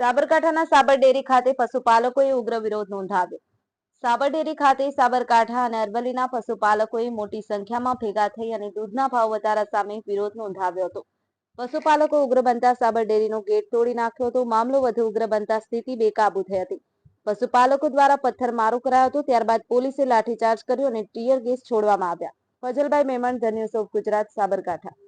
સાબરકાંઠાના સાબર ડેરી ખાતે પશુપાલકોએ ઉગ્ર વિરોધ નોંધાવ્યો। સાબર ડેરી ખાતે સાબરકાંઠા અને અરવલ્લીના પશુપાલકોએ મોટી સંખ્યામાં ભેગા થઈ અને દૂધના ભાવ વધારા સામે વિરોધ નોંધાવ્યો હતો। પશુપાલકો ઉગ્ર બનતા સાબર ડેરીનો ગેટ તોડી નાખ્યો હતો। મામલો વધુ ઉગ્ર બનતા સ્થિતિ બેકાબૂ થઈ હતી। પશુપાલકો દ્વારા પથ્થરમારો કરાયો હતો। ત્યારબાદ પોલીસે લાઠીચાર્જ કર્યો અને ટીયર ગેસ છોડવામાં આવ્યા। ફજલભાઈ મેમણ, ધન ન્યૂઝ ઓફ ગુજરાત, સાબરકાંઠા।